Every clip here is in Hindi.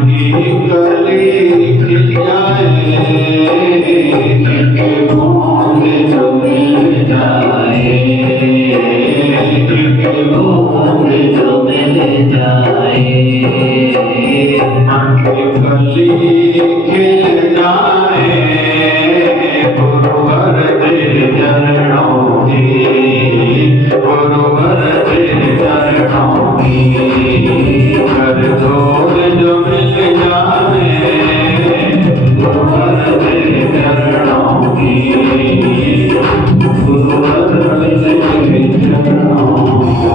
की कली खिल जाए, एक बूंद जो मिल जाए, एक बूंद जो मिल जाए, की कली खिल जाए, गुरुवर तेरे चरणों की, गुरुवर तेरे चरणों की, कर धोग जो मिल जाए, गुरुवर तेरे चरणों की, गुरुवर तेरे चरणों की।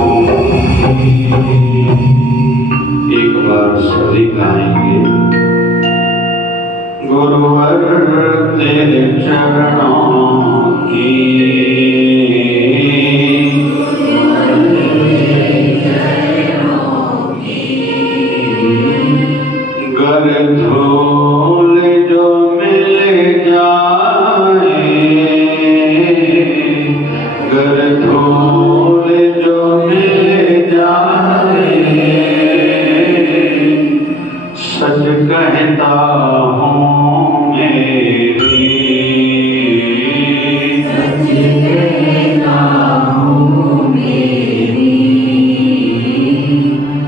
एक बार सभी गाएंगे, गुरुवर तेरे चरणों की, गर धूल जो मिल जाए, गर धूल जो मिल जाए, सच कहता हूँ मेरी, सच कहता हूँ मेरी,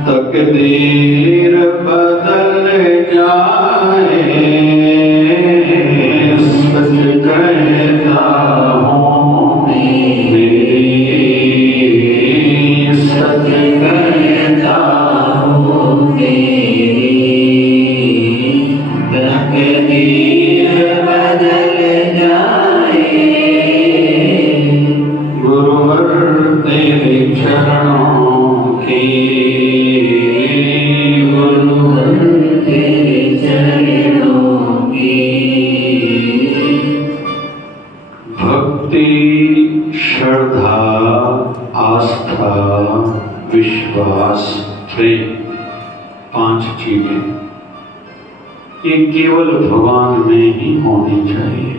तकदीर बदल जाए, सच कहता हूँ मेरी, सच कहता हूँ मेरी, तकदीर बदल जाए, गुरुवर तेरे चरणों की, गुरुवर तेरे चरणों की। भक्ति, श्रद्धा, आस्था, विश्वास, प्रेम, 5 चीजें ये केवल भगवान में ही होनी चाहिए।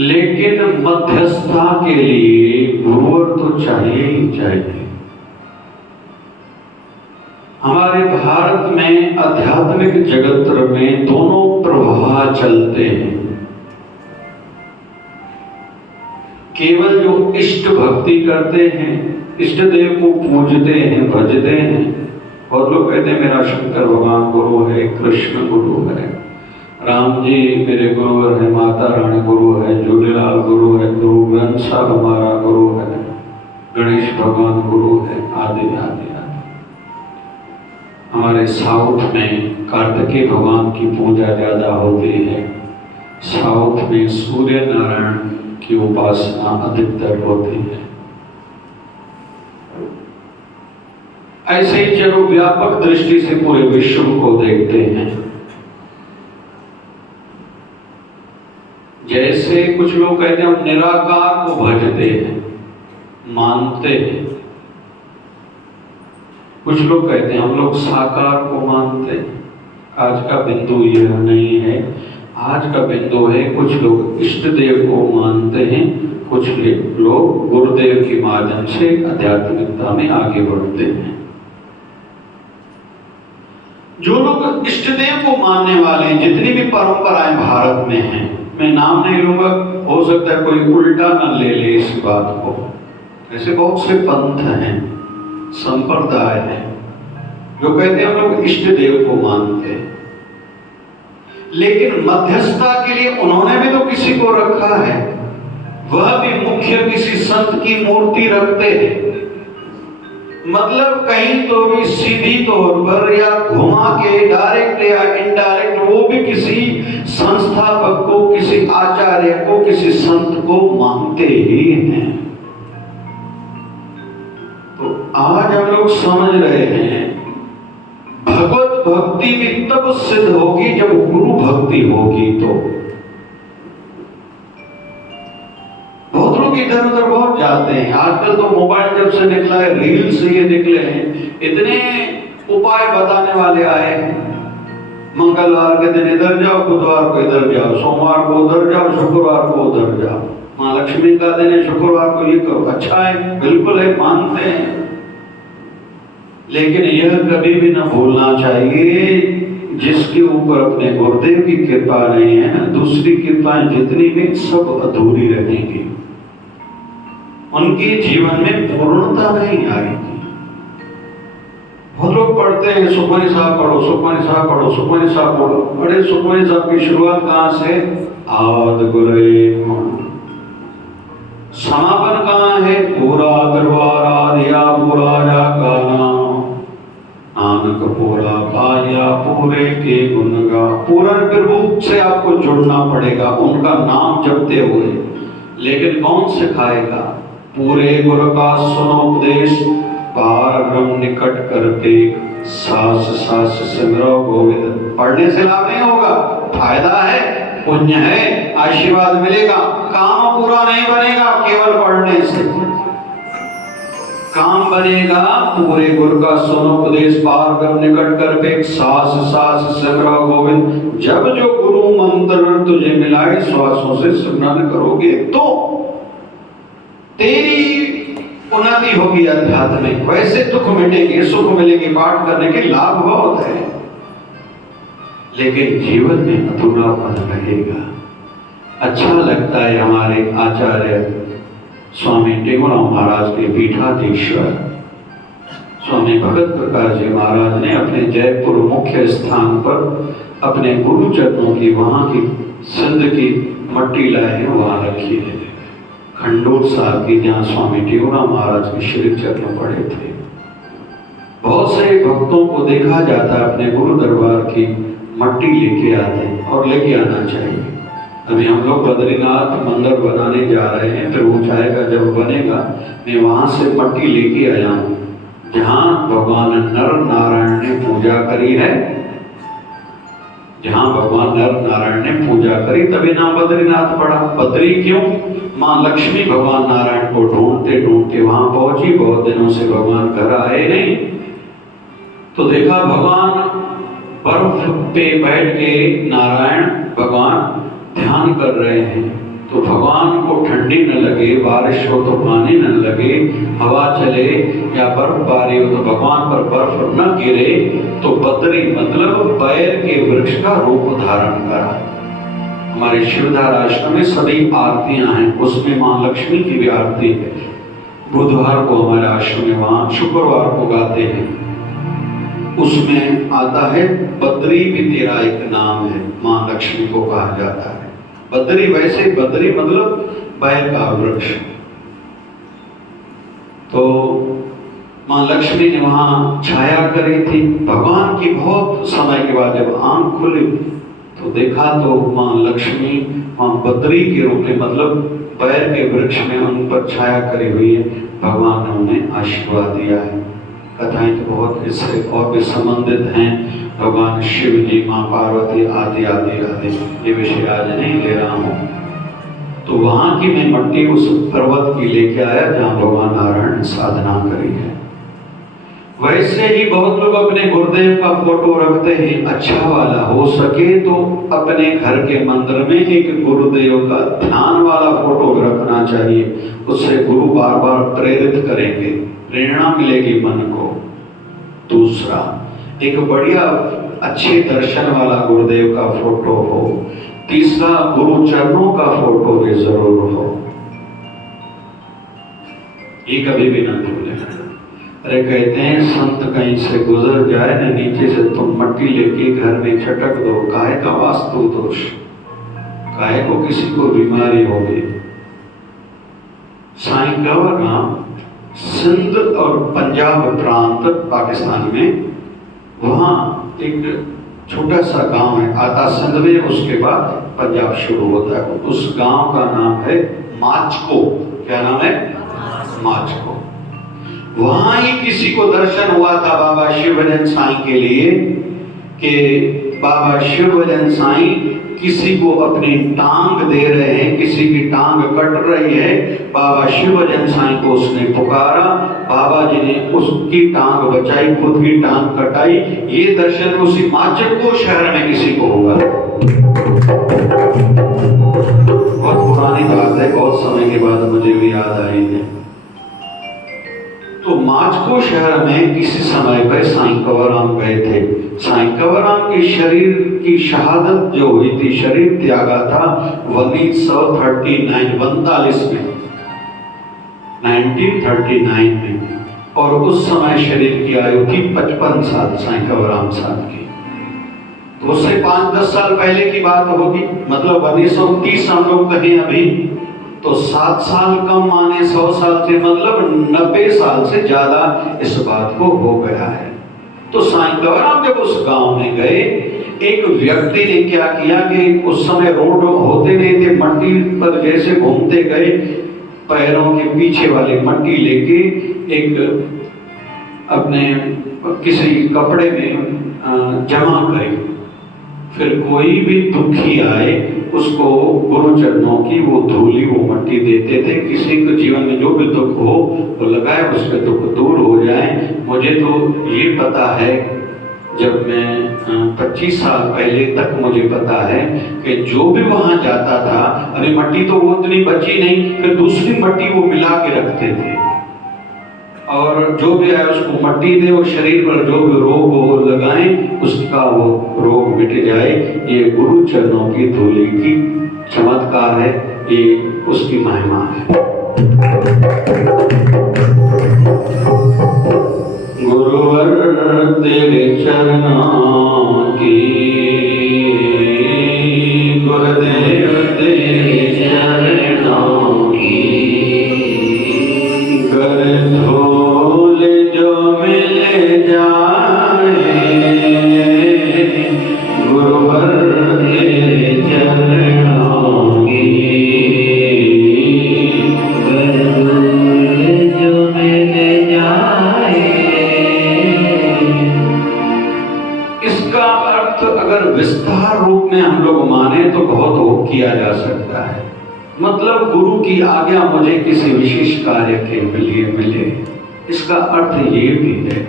लेकिन मध्यस्थता के लिए गुरुवर तो चाहिए ही चाहिए। हमारे भारत में आध्यात्मिक जगत में दोनों प्रवाह चलते हैं। केवल जो इष्ट भक्ति करते हैं, इष्ट देव को पूजते हैं, भजते हैं, और लोग कहते हैं मेरा शंकर भगवान गुरु है, कृष्ण गुरु है, राम जी मेरे गुरुवर है, माता रानी गुरु है, झूलेलाल गुरु है, गुरु ग्रंथ साहब हमारा गुरु है, गणेश भगवान गुरु है, आदि आदि आदि। हमारे साउथ में कार्तिकेय भगवान की पूजा ज्यादा होती है, साउथ में सूर्य नारायण की उपासना अधिकतर होती है। ऐसे ही चलो व्यापक दृष्टि से पूरे विश्व को देखते हैं। जैसे कुछ लोग कहते हैं हम निराकार को भजते हैं, मानते हैं, कुछ लोग कहते हैं हम लोग साकार को मानते हैं। आज का बिंदु यह नहीं है, आज का बिंदु है कुछ लोग इष्ट देव को मानते हैं, कुछ लोग गुरुदेव के माध्यम से आध्यात्मिकता में आगे बढ़ते हैं। जो लोग इष्ट देव को मानने वाले जितनी भी परंपराएं भारत में हैं, मैं नाम नहीं लूंगा, हो सकता है कोई उल्टा न ले ले इस बात को। ऐसे बहुत से पंथ हैं, संप्रदाय हैं जो कहते हैं हम लोग इष्ट देव को मानते हैं, लेकिन मध्यस्थता के लिए उन्होंने भी तो किसी को रखा है, वह भी मुख्य किसी संत की मूर्ति रखते हैं। मतलब कहीं तो भी सीधी तौर पर या घुमा के डायरेक्ट या इनडायरेक्ट वो भी किसी संस्थापक को, किसी आचार्य को, किसी संत को मानते ही हैं। तो आज हम लोग समझ रहे हैं भगवत भक्ति भी तब सिद्ध होगी जब गुरु भक्ति होगी। तो बहुत लोग इधर उधर बहुत जाते हैं। आजकल तो मोबाइल जब से निकला है, रील्स ये निकले हैं, इतने उपाय बताने वाले आए हैं। मंगलवार के दिन इधर जाओ, बुधवार को इधर जाओ, सोमवार को उधर जाओ, शुक्रवार को उधर जाओ, माँ लक्ष्मी का दिन है, शुक्रवार को ये करो। अच्छा है, बिल्कुल है, मानते हैं। लेकिन यह कभी भी न भूलना चाहिए, जिसके ऊपर अपने गुरुदेव की कृपा नहीं है, दूसरी कृपाएं जितनी भी सब अधूरी रहेंगी, उनके जीवन में पूर्णता नहीं आएगी। बहुत लोग पढ़ते हैं सुखमनी साहब पढ़ो, सुखमनी साहब पढ़ो, सुखमनी साहब पढ़ो। अरे सुखमनी साहब की शुरुआत कहाँ से? आद गुरे समापन कहाँ है? पूरा दरबार दिया पूरा का नाम, नानक पूरा पाया पूरे के गुण गा। पूर्ण प्रभु से आपको जुड़ना पड़ेगा, उनका नाम जपते हुए। लेकिन कौन सिखाएगा? पूरे गुरु का सुनो उपदेश, पार ब्रह्म निकट करते, सास सास सिमरो गोविंद। पढ़ने से लाभ नहीं होगा, फायदा है, पुण्य है, आशीर्वाद मिलेगा, काम पूरा नहीं बनेगा केवल पढ़ने से। काम बनेगा पूरे गुरु का सुनो उपदेश, पार ब्रह्म निकट करते, सास सास सिमरो गोविंद। जब जो गुरु मंत्र तुझे मिलाए, श्वासों से स्मरण करोगे तो तेरी उन्नति होगी आध्यात्मिक। वैसे दुख मिटेंगे, सुख मिलेंगे, पाठ करने के लाभ बहुत है, लेकिन जीवन में अधूरापन रहेगा। अच्छा लगता है हमारे आचार्य स्वामी टेगोराम महाराज के पीठाधीश्वर स्वामी भगत प्रकाश जी महाराज ने अपने जयपुर मुख्य स्थान पर अपने गुरु चरणों की, वहां की सिंध की मट्टी लाए हैं, वहां रखी है खंडूर साहब की, जहाँ स्वामी टेगोराम महाराज के श्री चरण पड़े थे। बहुत से भक्तों को देखा जाता है अपने गुरु दरबार की मट्टी लेके आते हैं, और लेके आना चाहिए। अभी हम लोग बद्रीनाथ मंदिर बनाने जा रहे हैं, फिर ऊंचाई का जब बनेगा, मैं वहां से मट्टी लेके आया हूँ, जहाँ भगवान नर नारायण ने पूजा करी है, जहाँ भगवान नर नारायण ने पूजा करी, तभी नाम बद्रीनाथ पड़ा। बद्री क्यों? माँ लक्ष्मी भगवान नारायण को ढूंढते ढूंढते वहां पहुंची, बहुत दिनों से भगवान घर आए नहीं, तो देखा भगवान बर्फ पे बैठ के नारायण भगवान ध्यान कर रहे हैं। तो भगवान को ठंडी न लगे, बारिश हो तो पानी न लगे, हवा चले या बर्फबारी हो तो भगवान पर बर्फ न गिरे, तो बद्री मतलब बैर के वृक्ष का रूप धारण करा। हमारे शिवधार आश्रम में सभी आरतियां हैं, उसमें माँ लक्ष्मी की भी आरती है। बुधवार को हमारे आश्रम में, वहां शुक्रवार को गाते हैं, उसमें आता है बद्री भी तेरा एक नाम है, माँ लक्ष्मी को कहा जाता है बद्री। वैसे बद्री मतलब बैर का वृक्ष। तो माँ लक्ष्मी ने वहां छाया करी थी। भगवान की बहुत समय के बाद जब आंख खुली तो देखा तो माँ लक्ष्मी वहां बद्री के रूप में, मतलब बैर के वृक्ष में उन पर छाया करी हुई है। भगवान ने उन्हें आशीर्वाद दिया है। कथाएं तो बहुत इससे और भी संबंधित हैं, भगवान शिव जी, माँ पार्वती आदि आदि आदि, ये विषय आज नहीं ले रहा हूँ। तो वहां की मैं मट्टी उस पर्वत की लेके आया जहाँ भगवान नारायण ने साधना करी है। वैसे ही बहुत लोग अपने गुरुदेव का फोटो रखते हैं, अच्छा वाला, हो सके तो अपने घर के मंदिर में एक गुरुदेव का ध्यान वाला फोटो रखना चाहिए। उससे गुरु बार बार प्रेरित करेंगे, प्रेरणा मिलेगी मन को। दूसरा, एक बढ़िया अच्छे दर्शन वाला गुरुदेव का फोटो हो। तीसरा, गुरु चरणों का फोटो भी जरूर हो, ये कभी भी ना भूलें। अरे कहते हैं संत कहीं से गुजर जाए ना, नीचे से तुम मट्टी लेके घर में छटक दो, काहे का वास्तु दोष, काहे को किसी को बीमारी होगी। साईं गांव सिंध और पंजाब प्रांत पाकिस्तान में, वहाँ एक छोटा सा गांव है, आता सिंध में, उसके बाद पंजाब शुरू होता है। उस गांव का नाम है माचको। क्या नाम है? माचको। वहां ही किसी को दर्शन हुआ था बाबा शिवभजन साईं के लिए, कि बाबा शिवभजन साईं किसी को अपनी टांग दे रहे हैं, किसी की टांग कट रही है। बाबा शिवभजन साईं को उसने पुकारा, बाबा जी ने उसकी टांग बचाई, खुद की टांग कटाई। ये दर्शन उसी माचको शहर में किसी को हुआ। बहुत पुरानी बात है, बहुत समय के बाद मुझे भी याद आई है। तो माचको शहर में किसी समय पर साईं कंवरराम गए थे। साईं कंवरराम के शरीर की शहादत जो हुई थी, शरीर त्यागा था 1939 में, 1939 में, और उस समय शरीर की आयु थी 55 साल साईं कंवरराम साहब की। तो उससे 5-10 साल पहले की बात होगी, मतलब 1930 हम लोग कहें अभी, तो 7 साल कम माने 100 साल से, मतलब 90 साल से ज्यादा इस बात को हो गया है। तो साईं कंवरराम जब उस गांव में गए, एक व्यक्ति ने क्या किया कि उस समय रोड होते नहीं थे, मट्टी पर जैसे घूमते गए, पैरों के पीछे वाली मट्टी लेके एक अपने किसी कपड़े में जमा करी। फिर कोई भी दुखी आए उसको गुरु चरणों की वो धूली, वो मट्टी देते थे। किसी के जीवन में जो भी दुख हो वो लगाए, उसके दुख दूर हो जाए। मुझे तो ये पता है, जब मैं 25 साल पहले तक मुझे पता है कि जो भी वहां जाता था, अरे मट्टी तो वो इतनी बची नहीं, फिर दूसरी मट्टी वो मिला के रखते थे, और जो भी आए उसको मट्टी दे, वो शरीर पर जो भी रोग हो लगाएं, उसका वो रोग मिट जाए। ये गुरु चरणों की धूली की चमत्कार है, ये उसकी महिमा है। गुरुवर तेरे चरणों की, गुरुदेव तेरे चरणों की, कर धूल जो मिल जाए, गुरुवर तेरे चरणों की, कर धूल जो मिल जाए। इसका अर्थ अगर विस्तार रूप में हम लोग माने तो बहुत हो किया जा सकता है। मतलब गुरु की आज्ञा मुझे किसी विशेष कार्य के लिए मिले, इसका अर्थ ये भी है।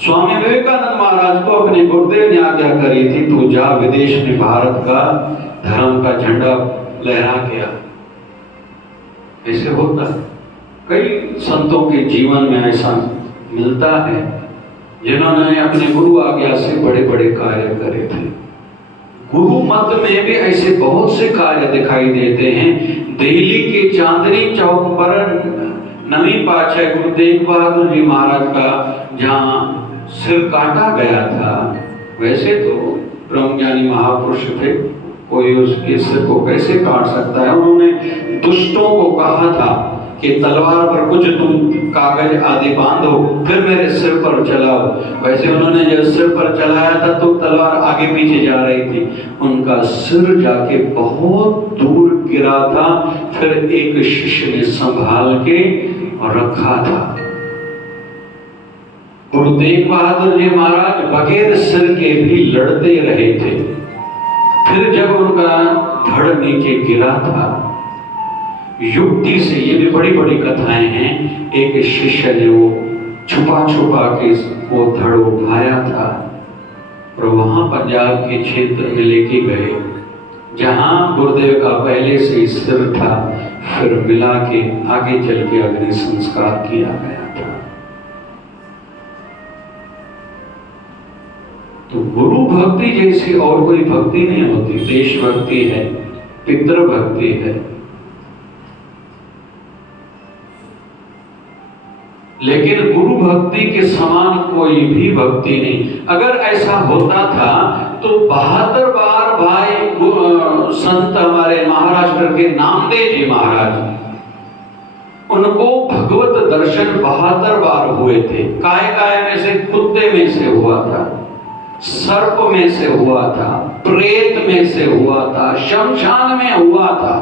स्वामी विवेकानंद महाराज को अपने गुरुदेव ने आज्ञा करी थी, तू जा विदेश में भारत का धर्म का झंडा लहरा के आ। ऐसे होता है, कई संतों के जीवन में ऐसा मिलता है जिन्होंने अपने गुरु आज्ञा से बड़े बड़े कार्य करे थे। गुरु मत में भी ऐसे बहुत से कार्य दिखाई देते हैं। दिल्ली के चांदनी चौक पर नवी पातशाह गुरु तेग बहादुर जी महाराज का जहाँ सिर काटा गया था, वैसे तो ब्रह्मज्ञानी महापुरुष थे, कोई उसके सिर को कैसे काट सकता है। उन्होंने दुष्टों को कहा था कि तलवार पर कुछ तुम कागज आदि बांधो, फिर मेरे सिर पर चलाओ। वैसे उन्होंने जब सिर पर चलाया था तो तलवार आगे पीछे जा रही थी, उनका सिर जाके बहुत दूर गिरा था। फिर एक शिष्य ने संभाल के रखा था। गुरु तेग बहादुर जी महाराज बगैर सिर के भी लड़ते रहे थे। फिर जब उनका धड़ नीचे गिरा था, युक्ति से, ये भी बड़ी बड़ी कथाएं हैं, एक शिष्य ने वो छुपा छुपा के वो धड़ उठाया था और वहां पंजाब के क्षेत्र में लेके गए जहां गुरुदेव का पहले से ही सिर था। फिर मिला के आगे चल के अग्नि संस्कार किया गया था। तो गुरु भक्ति जैसी और कोई भक्ति नहीं होती। देशभक्ति है, पितृभक्ति है, लेकिन गुरु भक्ति के समान कोई भी भक्ति नहीं। अगर ऐसा होता था तो 72 बार भाई संत हमारे महाराष्ट्र के नामदेव जी महाराज, उनको भगवत दर्शन 72 बार हुए थे। काय काय में से, कुत्ते में से हुआ था, सर्प में से हुआ था, प्रेत में से हुआ था, शमशान में हुआ था।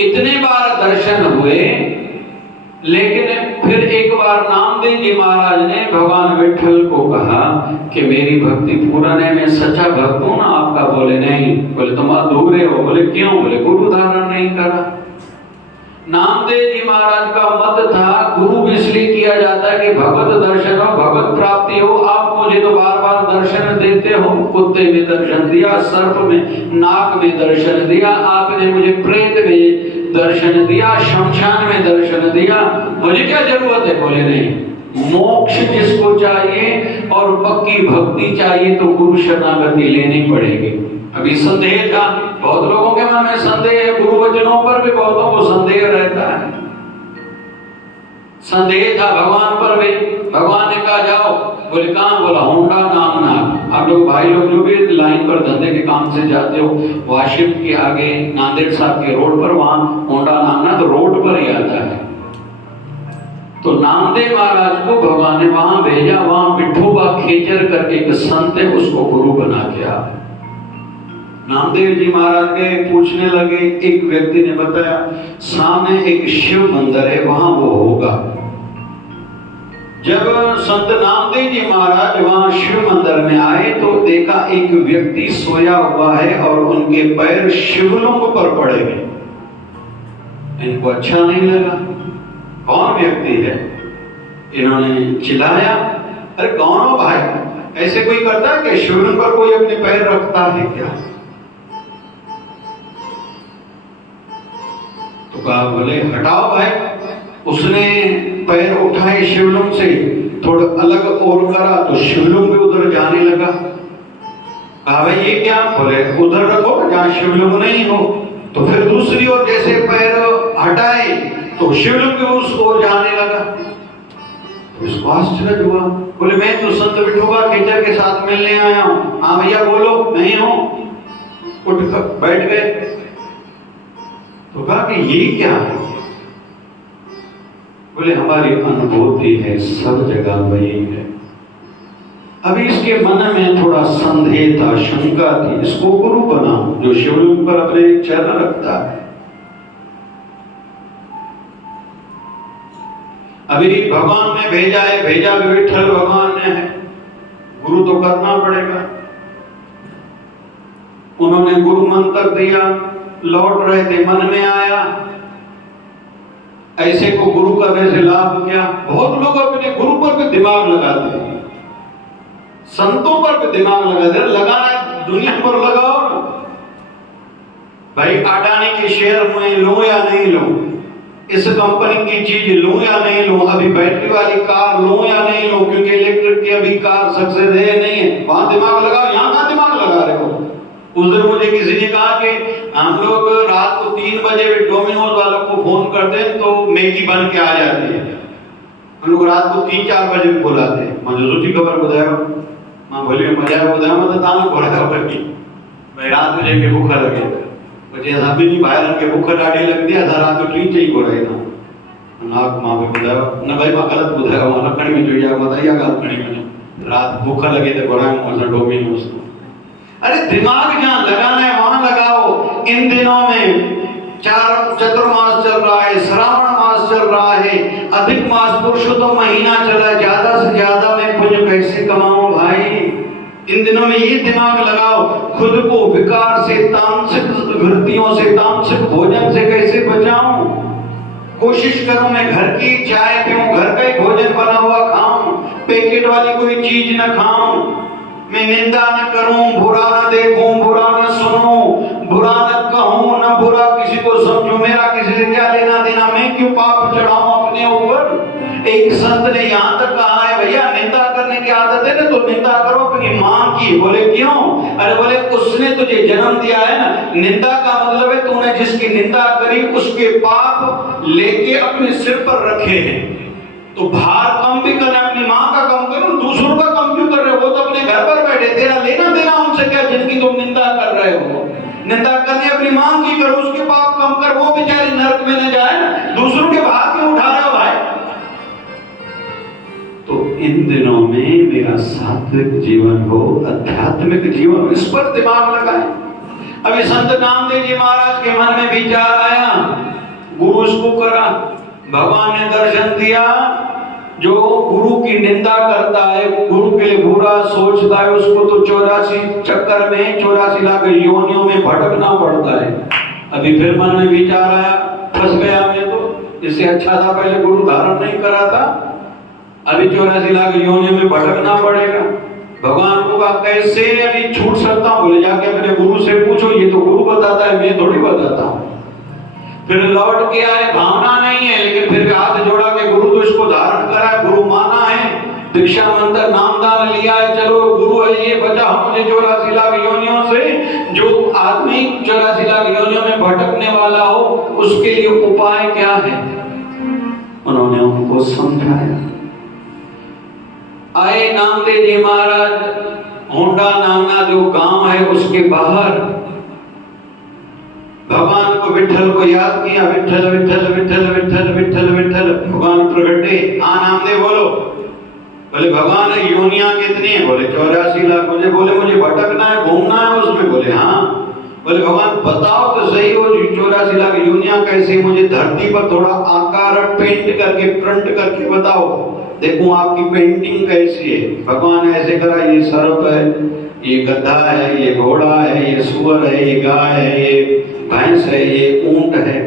इतने बार दर्शन हुए, लेकिन फिर एक बार नामदेव जी महाराज ने भगवान विठल को कहा कि मेरी भक्ति पूर्ण है, मैं सच्चा भक्त हूं ना आपका। बोले नहीं। बोले तुम अधूरे हो। बोले क्यों? बोले गुरु धारण नहीं करा। नामदेव जी महाराज का मत था गुरु इसलिए किया जाता है कि भगवत दर्शन हो, भगवत प्राप्ति हो। आप मुझे तो बार बार दर्शन देते हो, कुत्ते में दर्शन दिया, सर्प में, नाग में दर्शन दिया, आपने मुझे प्रेत में दर्शन दिया, शमशान में दर्शन दिया, मुझे क्या जरूरत है? बोले नहीं, मोक्ष जिसको चाहिए और पक्की भक्ति चाहिए तो गुरु शरणागति लेनी पड़ेगी। अभी संदेह था, बहुत लोगों के मन में संदेह है, गुरु वचनों पर भी बहुतों को संदेह रहता है। संदेह था भगवान पर भी। भगवान ने कहा जाओ, बोले कहाँ? बोला होंडा नामनाथ। आप लोग भाई लोग जो भी लाइन पर धंधे के काम से जाते हो, वाशिम के आगे नांदेड़ साहब के रोड पर, वहां होंडा नामनाथ रोड पर ही आता है। तो नामदेव महाराज को भगवान ने वहां भेजा, वहां विठोबा खेचर करके एक संत है, उसको गुरु बना के आ। नामदेव जी महाराज के पूछने लगे, एक व्यक्ति ने बताया सामने एक शिव मंदिर है, वहां वो होगा। जब संत नामदेव जी महाराज वहां शिव मंदिर में आए तो देखा एक व्यक्ति सोया हुआ है और उनके पैर शिवलिंग पर पड़े हुए। इनको अच्छा नहीं लगा, कौन व्यक्ति है? इन्होंने चिल्लाया, अरे कौन हो भाई? ऐसे कोई करता है कि शिवलिंग पर कोई अपने पैर रखता है क्या? तो कहा, बोले हटाओ भाई। उसने पैर उठाए शिवलिंग से, थोड़ा अलग और करा तो शिवलिंग भी उधर जाने लगा। कहा भाई ये क्या? बोले उधर रखो जहां शिवलिंग नहीं हो। तो फिर दूसरी ओर जैसे पैर हटाए तो शिवलिंग भी उस ओर जाने लगा। तो इसको आश्चर्य हुआ, बोले मैं तो संत विठोबा खेचर के साथ मिलने आया हूं। हाँ भैया बोलो, नहीं हो? उठ बैठ गए। तो कहा कि ये क्या है? बोले हमारी अनुभूति है, सब जगह वही है। अभी इसके मन में थोड़ा संदेह था, शंका थी, इसको गुरु बना जो शिवलिंग पर अपने चरण रखता है। अभी भगवान ने भेजा है, भेजा भी विठल भगवान ने है, गुरु तो करना पड़ेगा। उन्होंने गुरु मंत्र दिया, लौट रहे थे, मन में आया ऐसे को गुरु करने से लाभ क्या? बहुत लोग अपने गुरु पर भी दिमाग लगाते हैं, संतों पर भी दिमाग लगाते हैं। लगाना दुनिया पर लगाओ ना भाई। अडानी के शेयर में लो या नहीं लो, इस कंपनी की चीज लो या नहीं लो, अभी बैटरी वाली कार लो या नहीं लो, क्योंकि इलेक्ट्रिक की अभी कार सक्सेस है नहीं है, वहां दिमाग लगाओ। यहाँ का दिमाग लगा रहे हो? उस दिन मुझे किसी ने कहा कि हम लोग रात को 3 बजे डोमिनोज वालों को फोन करते हैं तो मैगी बन के आ जाती है। हम लोग रात को 3-4 बजे भी बुलाते हैं। मुझे झूठी खबर बताया, मां बोली मजा बताया, मतलब ताना खोला करके भाई रात में जाके भूखा लगे, પછી અભી ની બહાર કે ભૂખ લાડી લગતી આ રાત તો ટ્રી ચઈ કોરાઈ ના નાક માં पे बताया ना भाई मैं गलत बताया, वहां लकड़ी में जोया बताया गलत कड़ी में रात भूख लगे तो बड़ा मजा डोमिनोज। अरे दिमाग जहां लगाना है वहां लगाओ। इन दिनों में चतुर्मास चल रहा है, श्रावण मास चल रहा है, अधिक मास पुरुषोत्तम महीना चला, ज्यादा से ज्यादा मैं पुण्य कैसे कमाऊं भाई? इन दिनों में ये दिमाग लगाओ, खुद को विकार से, तामसिक वृत्तियों से, तामसिक भोजन से कैसे बचाऊं? कोशिश करूं मैं घर की चाय पीऊं, घर का ही भोजन बना हुआ खाऊं, पैकेट वाली कोई चीज न खाऊं। मैं निंदा न करूं, बुरा न देखूं, बुरा न सुनूं, बुरा न कहूं, न बुरा किसी को समझूं। मेरा किसी से क्या लेना देना? मैं क्यों पाप चढ़ाऊं अपने ऊपर? एक संत ने यहाँ तक कहा है, भैया निंदा करने की आदत है ना तो निंदा करो अपनी माँ की। बोले क्यों? अरे बोले उसने तुझे जन्म दिया है ना। निंदा का मतलब है तूने जिसकी निंदा करी उसके पाप लेके अपने सिर पर रखे हैं। तो भार कम भी करना, अपनी माँ का कम करो, दूसरों का कम क्यों कर रहे हो? वो तो अपने घर पर बैठे, तेरा लेना देना उनसे क्या जिनकी तुम निंदा कर रहे हो? निंदा करनी अपनी माँ की करो, उसके पाप कम कर, वो बेचारी नरक में न जाए ना। दूसरों के भार क्यों उठा रहे हो भाई? तो इन दिनों में मेरा सात्विक जीवन हो, आध्यात्मिक जीवन हो, इस पर दिमाग लगाएं। अभी संत नामदेव जी महाराज के मन में विचार आया, गुरु इसको करा, भगवान ने दर्शन दिया। जो गुरु की निंदा करता है, गुरु के लिए बुरा सोचता है, उसको तो 84 चक्कर में 84 लाख योनियों में भटकना पड़ता है। अभी फिर मन में विचार आया, फंस गया मैं तो, इससे अच्छा था पहले गुरु धारण नहीं करा था, अभी 84 लाख योनियों में भटकना पड़ेगा। भगवान को कहा कैसे अभी छूट सकता हूँ? बोले जाके अपने गुरु से पूछो, ये तो गुरु बताता है, मैं थोड़ी बताता हूँ। फिर लौट के आए, भावना नहीं है, लेकिन फिर हाथ जोड़ा के गुरु तो इसको धारण करा है, गुरु माना है, दीक्षा मंत्र नामदान लिया है, चलो गुरु है ये बचा मुझे 84 लाख योनियों से। जो आदमी 84 लाख योनियों में भटकने वाला हो उसके लिए उपाय क्या है, उन्होंने उनको समझाया। आए नामदेव जी महाराज होंडा नामना जो गांव है उसके बाहर भगवान को विठल को याद किया, विठल विठल विठल विठल विठल विठल, भगवान प्रगटे। हाँ नामदेव बोलो। बोले भगवान योनियां कितनी है? बोले 84 लाख। बोले मुझे भटकना है, घूमना है उसमें? बोले हाँ। बोले भगवान बताओ तो सही हो 84 लाख योनियां कैसी, मुझे धरती पर थोड़ा आकार पेंट करके प्रिंट करके बताओ, देखूं आपकी पेंटिंग कैसी है। भगवान ऐसे करा, ये सर्प है, ये गधा है, ये घोड़ा है, ये सुअर है, ये गाय है, ये भैंस है, ये ऊंट है।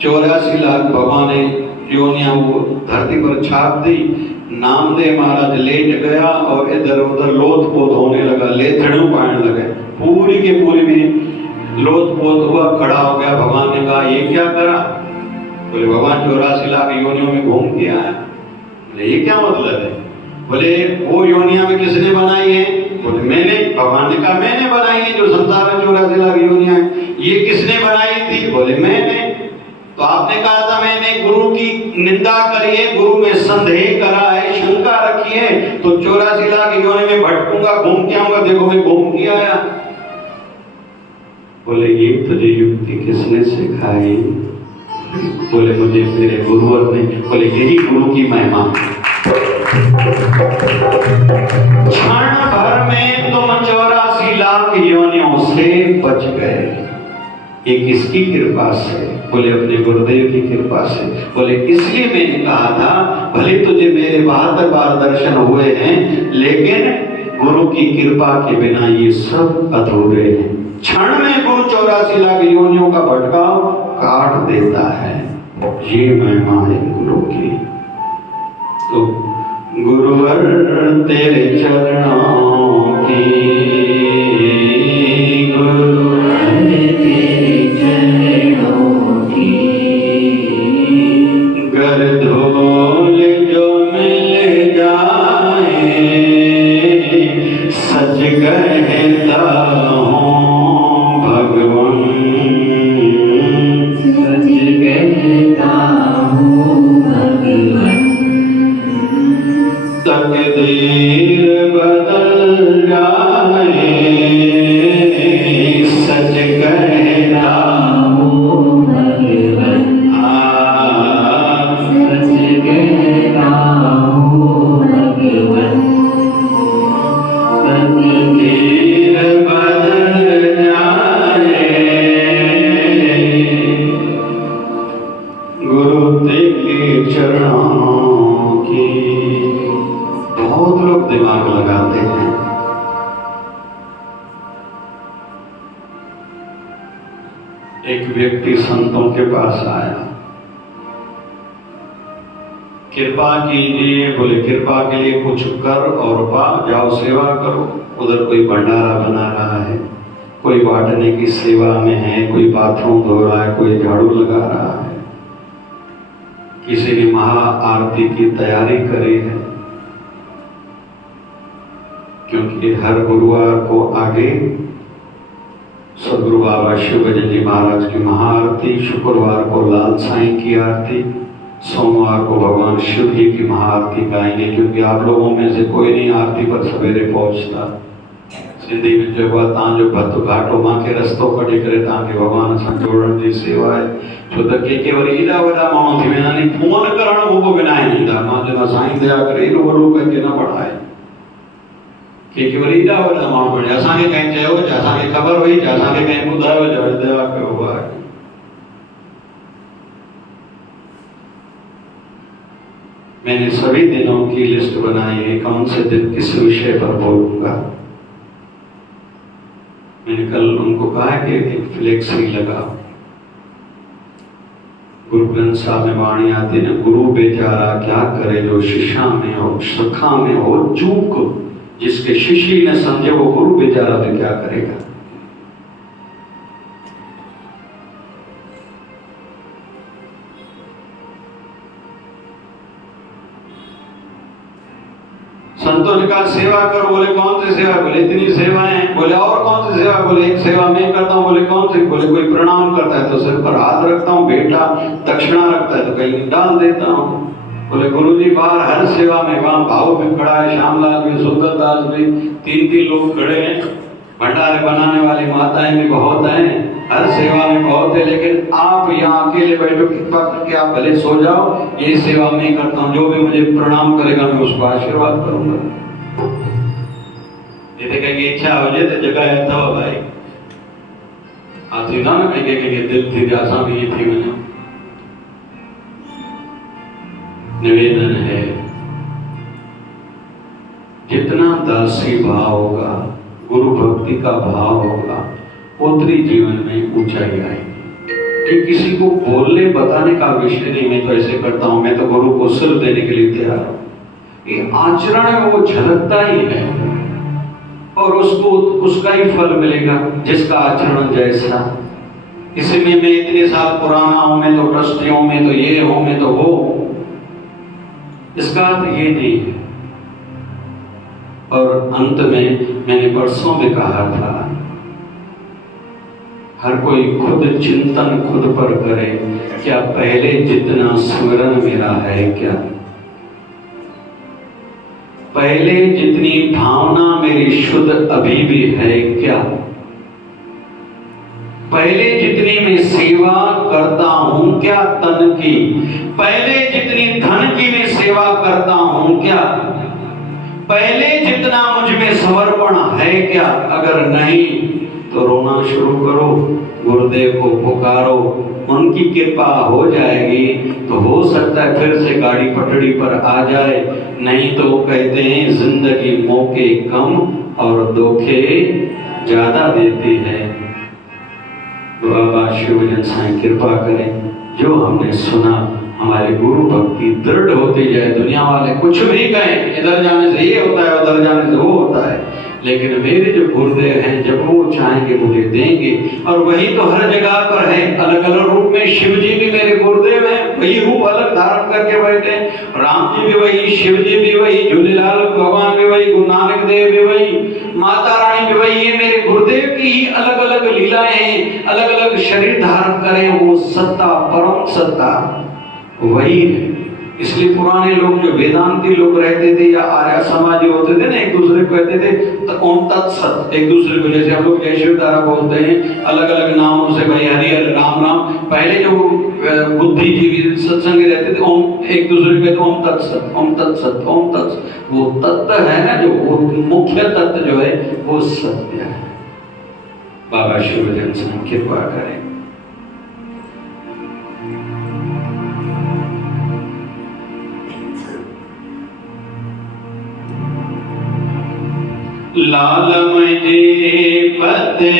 84 लाख भगवान ने योनियां वो धरती पर छाप दी। नामदेव महाराज लेट गया और इधर उधर लोथ पोत होने लगा, लेथड़ू पाने लगे, पूरी के पूरी में लोथ पोत हुआ, खड़ा हो गया। भगवान ने कहा ये क्या करा? बोले भगवान 84 लाख योनियों में घूम के आया। बोले ये क्या मतलब है? बोले वो योनियां में किसने बनाई है? बोले मैंने। भगवान ने कहा मैंने बनाई है, जो संसार में 84 लाख योनियां हैं ये किसने बनाई थी? बोले मैंने। तो आपने कहा था मैंने गुरु की निंदा करी है, गुरु में संदेह करा है, शंका रखी है, तो 84 लाख योनि में भटकूंगा, घूम के आऊंगा, देखो मैं घूम के आया। बोले ये तुझे युक्ति किसने सिखाई? बोले मुझे मेरे गुरुवर ने। बोले यही गुरु की महिमा। क्षण भर में तुम 84 लाख योनियों से बच गए। ये किसकी कृपा से? बोले अपने गुरुदेव की कृपा से। बोले इसलिए मैंने कहा था भले तुझे मेरे 72 बार दर्शन हुए हैं, लेकिन गुरु की कृपा के बिना ये सब अधूरे हैं। क्षण में गुरु 84 लाख योनियों का भटकाव काट देता है। ये महिमा है गुरु की। तो गुरुवर तेरे चरणों की, गुरुवर तेरे चरणों की, गर धूल जो मिल जाए सच कहता हूँ भगवान, सच कहता हूँ भगवान। तकदीर बदल जाए सच कहता हूँ भगवान, सच कहता हूँ भगवान। तकदीर बदल जाए गुरु तेरे चरणों की। बहुत लोग दिमाग लगाते हैं, एक व्यक्ति संतों के पास आया, कृपा कीजिए। बोले कृपा के लिए कुछ कर और पा, जाओ सेवा करो। उधर कोई भंडारा बना रहा है, कोई बांटने की सेवा में है, कोई बाथरूम धो रहा है, कोई झाड़ू लगा रहा है, किसी ने महा आरती की तैयारी करी है, क्योंकि हर गुरुवार को आगे सदगुरु बाबा शिव भजन जी महाराज की महाआरती, शुक्रवार को लाल साईं की आरती, सोमवार को भगवान शिव जी की महाआरती गाएंगे। क्योंकि आप लोगों में से कोई नहीं आरती पर सवेरे पहुंचता। सिंधी में जो बात जो भक्त घाटो मां के रस्तों कढी करे ताकि भगवान सां जोड़न जी सेवा है। छो त के वरी एॾा वॾा माण्हू थी वेंदा आहिनि, फोन करण वो विनाए ईंदा। मां चवंदो साईं दया करे एॾो वॾो कंहिंखे न पढ़ाए। के वरी एॾा वॾा माण्हू पढ़िया, असांखे कंहिं चयो, असांखे ख़बर हुई, असांखे कंहिं ॿुधायो, दया कयो आहे। मैंने सभी दिनों की लिस्ट बनाई है, कौन से दिन किस विषय पर बोलूंगा। मैंने कल उनको कहा कि एक फ्लेक्सी लगाओ। गुरु ग्रंथ साहब में वाणी आती है, गुरु बेचारा क्या करे जो शिक्षा में हो, सखा में हो चूक, जिसके शिष्य ने समझे वो गुरु बेचारा तो क्या करेगा। उन्होंने कहा सेवा करो, बोले कौन सी सेवा? बोले इतनी सेवाएं। बोले और कौन सी सेवा? बोले एक सेवा मैं करता हूँ। बोले कौन सी? बोले कोई प्रणाम करता है तो सिर पर हाथ रखता हूँ, बेटा दक्षिणा रखता है तो कहीं डाल देता हूँ। बोले गुरुजी बाहर हर सेवा में, वहां भाव भी खड़ा है, श्यामलाल भी, सुंदरदास भी, 3-3 लोग खड़े हैं, भंडारे बनाने वाली माताएं भी बहुत हैं, हर सेवा में बहुत है, लेकिन आप यहाँ अकेले बैठो, कृपा करके आप भले सो जाओ, ये सेवा मैं करता हूँ, जो भी मुझे प्रणाम करेगा मैं उसको आशीर्वाद करूंगा। ये कहेंगे इच्छा हो जाए तो जगह है तो भाई आती ना कहेंगे दिल थी आशा भी ये थी। मैंने निवेदन है जितना दासी भाव होगा, गुरु भक्ति का भाव होगा, उतनी जीवन में ऊंचाई आएगी। कि किसी को बोलने बताने का विषय नहीं, मैं तो ऐसे करता हूं, मैं तो गुरु को सिर देने के लिए तैयार हूं। ये आचरण में वो झलकता ही है और उसको उसका ही फल मिलेगा जिसका आचरण जैसा। इसमें मैं इतने साल पुराना हूं, मैं तो ट्रस्टी हूं, मैं तो ये हूं, मैं तो वो, इसका अर्थ ये नहीं है। और अंत में मैंने परसों भी कहा था, हर कोई खुद चिंतन खुद पर करे, क्या पहले जितना स्मरण मेरा है क्या, पहले जितनी भावना मेरी शुद्ध अभी भी है क्या, पहले जितनी मैं सेवा करता हूं क्या तन की, पहले जितनी धन की मैं सेवा करता हूं क्या, पहले जितना मुझ में समर्पण है क्या। अगर नहीं तो रोना शुरू करो, गुरुदेव को पुकारो, उनकी कृपा हो जाएगी तो हो सकता है फिर से गाड़ी पटड़ी पर आ जाए। नहीं तो कहते हैं जिंदगी मौके कम और धोखे ज्यादा देती है। बाबा शिवजन साईं कृपा करें, जो हमने सुना हमारी गुरु भक्ति दृढ़ होती जाए। दुनिया वाले कुछ भी कहें, इधर जाने से ये होता है, उधर जाने से वो होता है, लेकिन मेरे जो गुरुदेव हैं जब वो चाहेंगे मुझे देंगे। और वही तो हर जगह पर है, अलग अलग रूप में। शिव जी भी मेरे गुरुदेव हैं, वही रूप अलग धारण करके बैठे। राम जी भी वही, शिव जी भी वही, झूलेलाल भगवान भी वही, गुरु नानक देव भी वही, माता रानी भी वही। ये मेरे गुरुदेव की ही अलग अलग लीलाएं हैं, अलग अलग शरीर धारण करें, वो सत्ता परम सत्ता वही है। इसलिए पुराने लोग जो वेदांती लोग रहते थे या आर्य समाजी होते थे ना, एक दूसरे को कहते थे तो ओम तत्सत, एक दूसरे को, जैसे हम लोग जय शिवधारा बोलते हैं अलग अलग नामों से, भाई हरि हरि राम राम। पहले जो बुद्धिजीवी सत्संग रहते थे ओम, एक दूसरे को कहते ओम तत्सत, ओम तत्सत, ओम तत्सत। वो तत्व है ना, जो वो मुख्य तत्व जो है वो सत्य है। बाबा शिवजन साईं कृपा करें। लाल मजे पते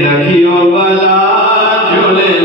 रखियो भला झूले